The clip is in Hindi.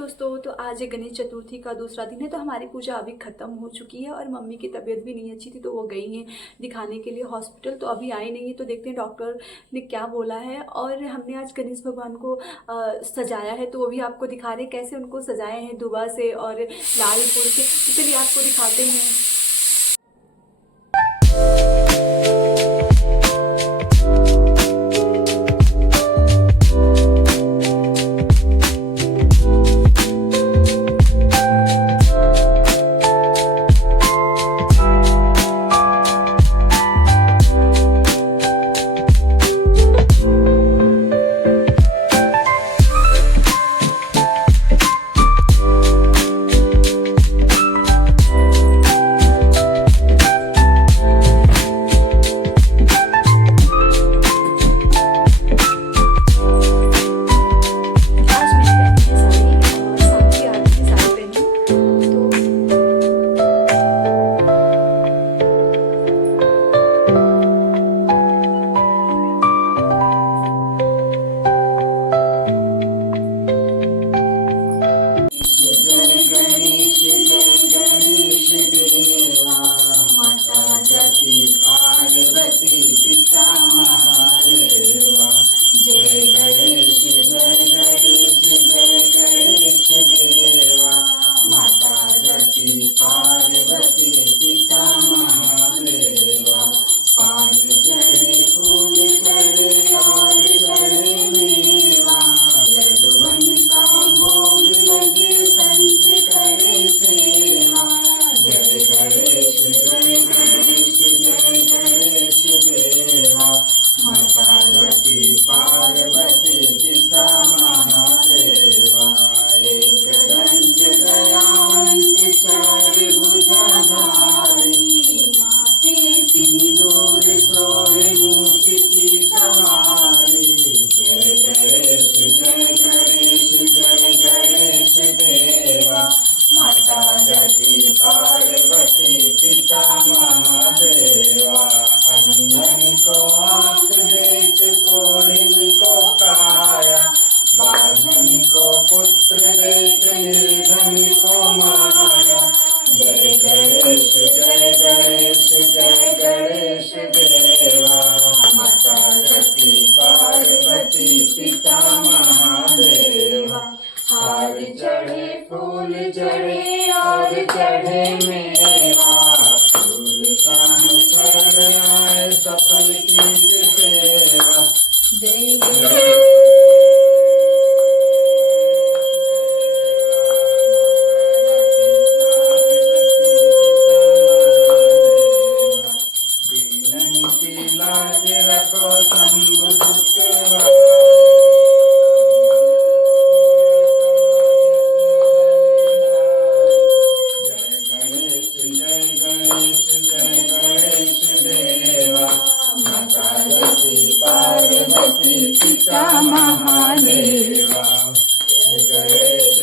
दोस्तों, तो आज गणेश चतुर्थी का दूसरा दिन है। तो हमारी पूजा अभी ख़त्म हो चुकी है और मम्मी की तबीयत भी नहीं अच्छी थी, तो वो गई हैं दिखाने के लिए हॉस्पिटल। तो अभी आई नहीं है, तो देखते हैं डॉक्टर ने क्या बोला है। और हमने आज गणेश भगवान को सजाया है, तो वो भी आपको दिखा रहे हैं कैसे उनको सजाए हैं दुबा से और लाल फूल से। तो चलिए आपको दिखाते हैं। पार्वती पिता महादेवा जय गणेश देवा माता जकी पार्वती पिता महादेवा पान चढ़े फूल चढ़े और चढ़े मेवा लड्डुअन का भोग लगे संत करे सेवा जय गणेश देवा माता जकी पार्वती पिता महादेवा एक दंत दयावंत चार भुजाधारी माथे सिंदूर सोहे मूर्ति की सवारी जय गणेश देवा माता जकी पार्वती पिता महादेवा अंधन को आंख देत कोढ़िन को काया बाधन को पुत्र देत निर्धन को माया जय गणेश देवा माता जकी पार्वती पिता महादेवा हार चढ़े फूल चढ़े और चढ़े मेवा फूल शाम शरण आए सफल की सेवा जय गणेश दीनन की लाज रखो शंभु शुक्रवा पार्वती पिता महादेवा जय गणेश